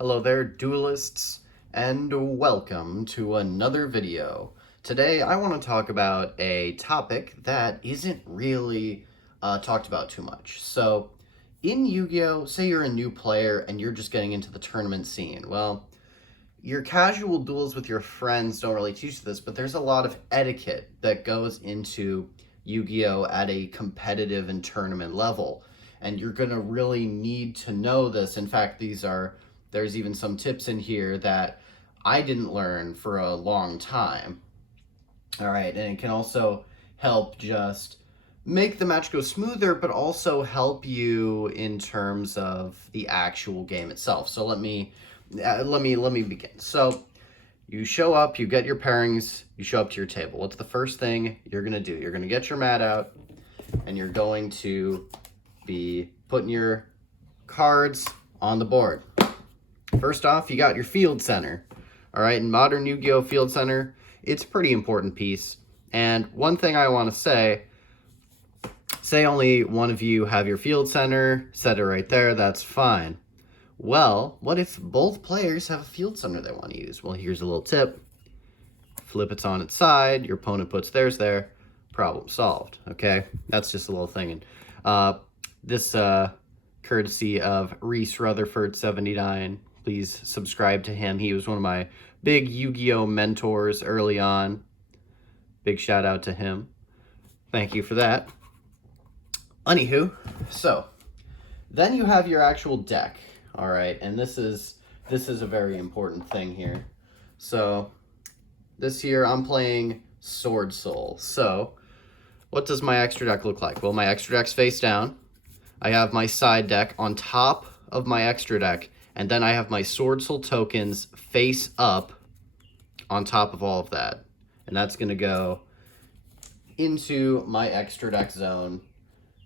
Hello there, duelists, and welcome to another video. Today, I want to talk about a topic that isn't really talked about too much. So, in Yu-Gi-Oh!, say you're a new player and you're just getting into the tournament scene. Well, your casual duels with your friends don't really teach this, but there's a lot of etiquette that goes into Yu-Gi-Oh! At a competitive and tournament level. And you're going to really need to know this. In fact, there's even some tips in here that I didn't learn for a long time. All right, and it can also help just make the match go smoother, but also help you in terms of the actual game itself. So let me begin. So you show up, you get your pairings, you show up to your table. What's the first thing you're gonna do? You're gonna get your mat out, and you're going to be putting your cards on the board. First off, you got your field center. All right, in modern Yu-Gi-Oh! Field center, it's a pretty important piece. And one thing I want to say only one of you have your field center, set it right there, that's fine. Well, what if both players have a field center they want to use? Well, here's a little tip. Flip it on its side, your opponent puts theirs there, problem solved, okay? That's just a little thing. And this courtesy of Reese Rutherford 79. Please subscribe to him. He was one of my big Yu-Gi-Oh! Mentors early on. Big shout out to him. Thank you for that. Anywho, so then you have your actual deck. All right, and this is a very important thing here. So this year I'm playing Sword Soul. So what does my extra deck look like? Well, my extra deck's face down. I have my side deck on top of my extra deck, and then I have my Sword Soul tokens face up on top of all of that. And that's going to go into my extra deck zone.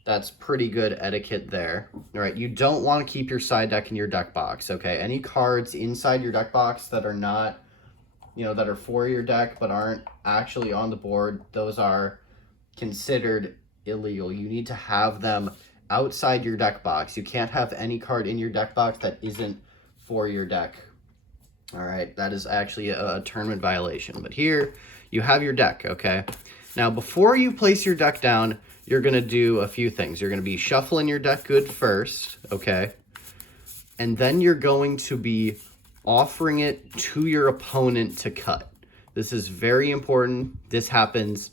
That's pretty good etiquette there. All right, you don't want to keep your side deck in your deck box, okay? Any cards inside your deck box that are not, that are for your deck but aren't actually on the board, those are considered illegal. You need to have them outside your deck box. You can't have any card in your deck box that isn't for your deck. All right, that is actually a tournament violation. But here, you have your deck, okay? Now, before you place your deck down, you're going to do a few things. You're going to be shuffling your deck good first, okay? And then you're going to be offering it to your opponent to cut. This is very important. This happens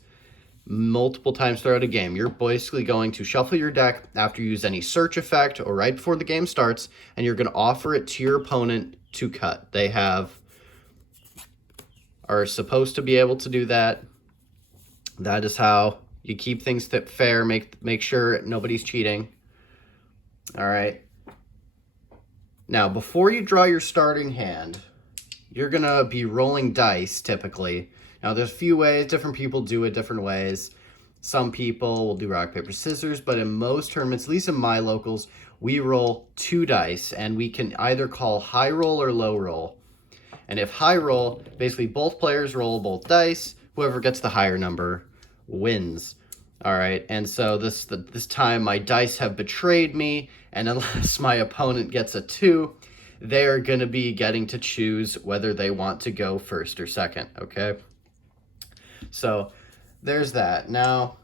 multiple times throughout a game. You're basically going to shuffle your deck after you use any search effect or right before the game starts, and you're going to offer it to your opponent to cut. They are supposed to be able to do that. That is how you keep things fair, make sure nobody's cheating. All right. Now, before you draw your starting hand, you're going to be rolling dice typically. Now, there's a few ways. Different people do it different ways. Some people will do rock, paper, scissors, but in most tournaments, at least in my locals, we roll 2 dice, and we can either call high roll or low roll. And if high roll, basically both players roll both dice. Whoever gets the higher number wins. All right, and so this time my dice have betrayed me, and unless my opponent gets a 2, they're going to be getting to choose whether they want to go first or second, okay? So there's that. Now,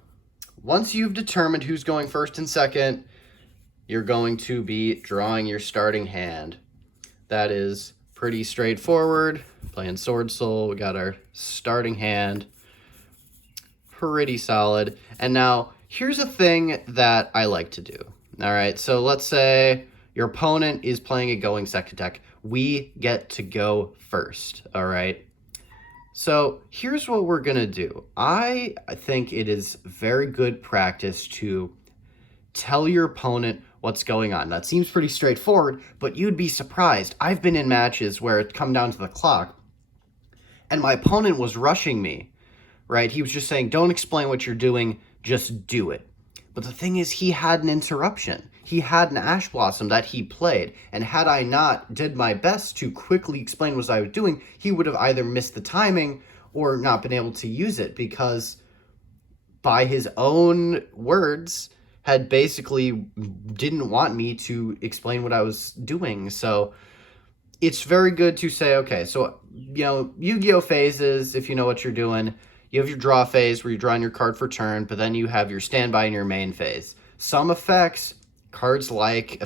once you've determined who's going first and second, you're going to be drawing your starting hand. That is pretty straightforward. Playing Sword Soul, we got our starting hand. Pretty solid. And now, here's a thing that I like to do. All right, so let's say your opponent is playing a going second deck. We get to go first, all right? So here's what we're going to do. I think it is very good practice to tell your opponent what's going on. That seems pretty straightforward, but you'd be surprised. I've been in matches where it come down to the clock, and my opponent was rushing me, right? He was just saying, don't explain what you're doing, just do it. But the thing is, he had an interruption. He had an Ash Blossom that he played, and had I not did my best to quickly explain what I was doing, he would have either missed the timing or not been able to use it, because by his own words, had basically didn't want me to explain what I was doing. So it's very good to say, okay, so, Yu-Gi-Oh! Phases, if you know what you're doing, you have your draw phase where you're drawing your card for turn, but then you have your standby and your main phase. Some effects, cards like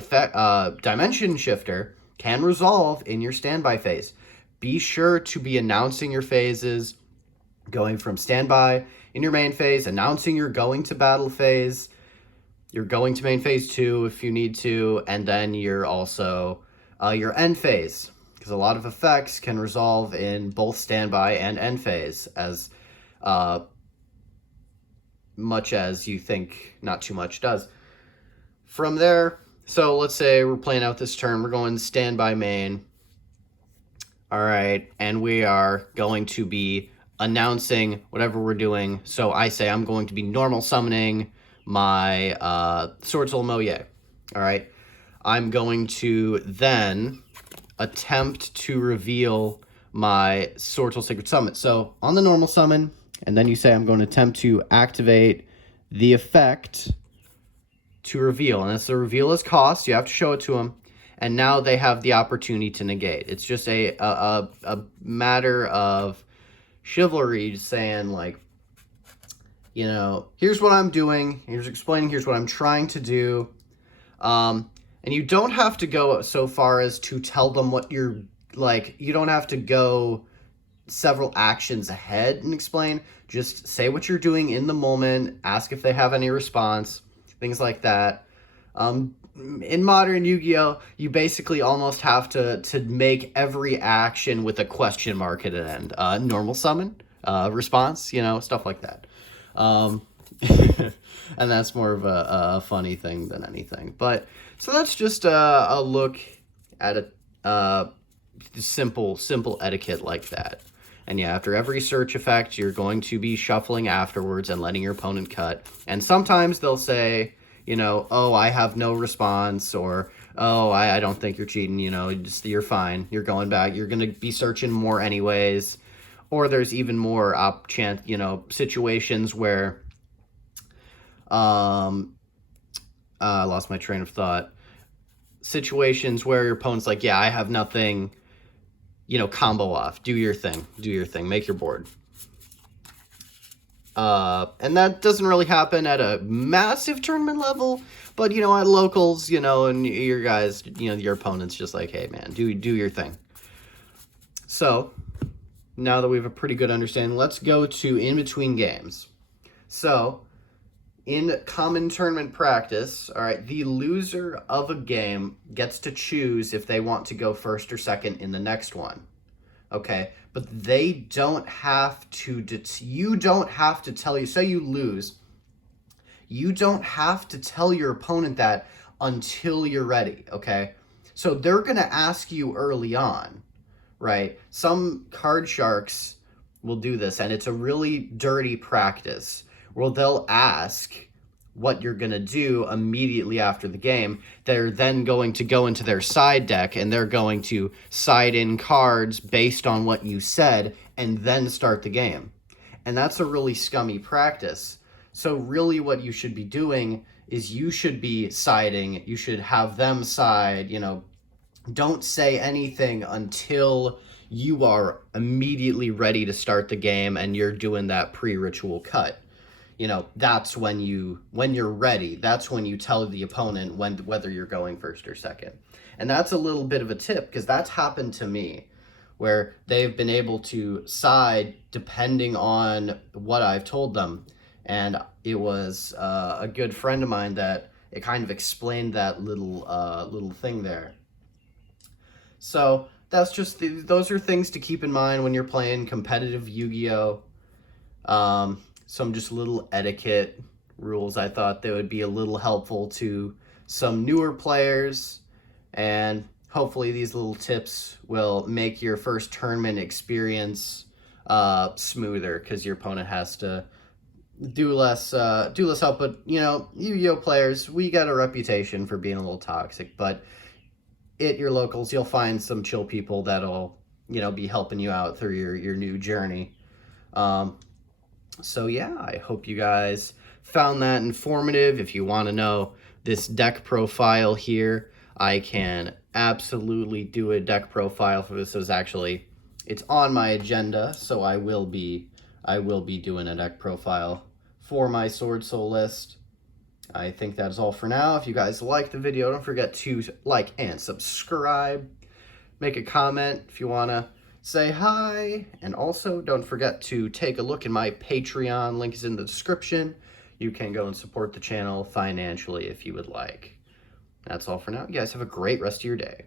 Dimension Shifter, can resolve in your standby phase. Be sure to be announcing your phases, going from standby in your main phase, announcing you're going to battle phase, you're going to main phase 2 if you need to, and then you're also your end phase, because a lot of effects can resolve in both standby and end phase, as much as you think not too much does. From there, so let's say we're playing out this turn, we're going standby main. All right, and we are going to be announcing whatever we're doing. So I say I'm going to be normal summoning my Swordsoul Moye. All right, I'm going to then attempt to reveal my Swordsoul Sacred Summit. So on the normal summon, and then you say I'm going to attempt to activate the effect to reveal, and it's the reveal is cost. You have to show it to them, and now they have the opportunity to negate. It's just a matter of chivalry, saying like, here's what I'm doing. Here's explaining. Here's what I'm trying to do. And you don't have to go so far as to tell them what you're like. You don't have to go several actions ahead and explain. Just say what you're doing in the moment. Ask if they have any response. Things like that. In modern Yu-Gi-Oh, you basically almost have to make every action with a question mark at an end. Normal summon, response, stuff like that. And that's more of a funny thing than anything. But so that's just a look at a simple etiquette like that. And yeah, after every search effect, you're going to be shuffling afterwards and letting your opponent cut. And sometimes they'll say, oh, I have no response, or, oh, I don't think you're cheating, you're fine. You're going back. You're going to be searching more anyways. Or there's even more situations where, I lost my train of thought. Situations where your opponent's like, yeah, I have nothing, combo off. Do your thing. Make your board. And that doesn't really happen at a massive tournament level, but, at locals, and your guys, your opponent's just like, hey, man, do your thing. So, now that we have a pretty good understanding, let's go to in-between games. So, in common tournament practice, all right, the loser of a game gets to choose if they want to go first or second in the next one. Okay, but they don't have to, you don't have to tell you, say you lose, you don't have to tell your opponent that until you're ready, okay? So they're going to ask you early on, right? Some card sharks will do this, and it's a really dirty practice where they'll ask what you're going to do immediately after the game. They're then going to go into their side deck, and they're going to side in cards based on what you said and then start the game. And that's a really scummy practice. So really what you should be doing is you should be siding. You should have them side, don't say anything until you are immediately ready to start the game and you're doing that pre-ritual cut. That's when you're ready, that's when you tell the opponent whether you're going first or second. And that's a little bit of a tip, because that's happened to me, where they've been able to side depending on what I've told them. And it was a good friend of mine that it kind of explained that little thing there. So that's just those are things to keep in mind when you're playing competitive Yu-Gi-Oh! Some just little etiquette rules I thought that would be a little helpful to some newer players, and hopefully these little tips will make your first tournament experience smoother, because your opponent has to do less help. But Yu-Gi-Oh players, we got a reputation for being a little toxic, but at your locals you'll find some chill people that'll be helping you out through your new journey. So yeah, I hope you guys found that informative. If you want to know this deck profile here, I can absolutely do a deck profile for this. It's on my agenda, so I will be doing a deck profile for my Sword Soul list. I think that's all for now. If you guys like the video, don't forget to like and subscribe. Make a comment if you want to say hi. And also, don't forget to take a look at my Patreon. Link is in the description. You can go and support the channel financially if you would like. That's all for now. You guys have a great rest of your day.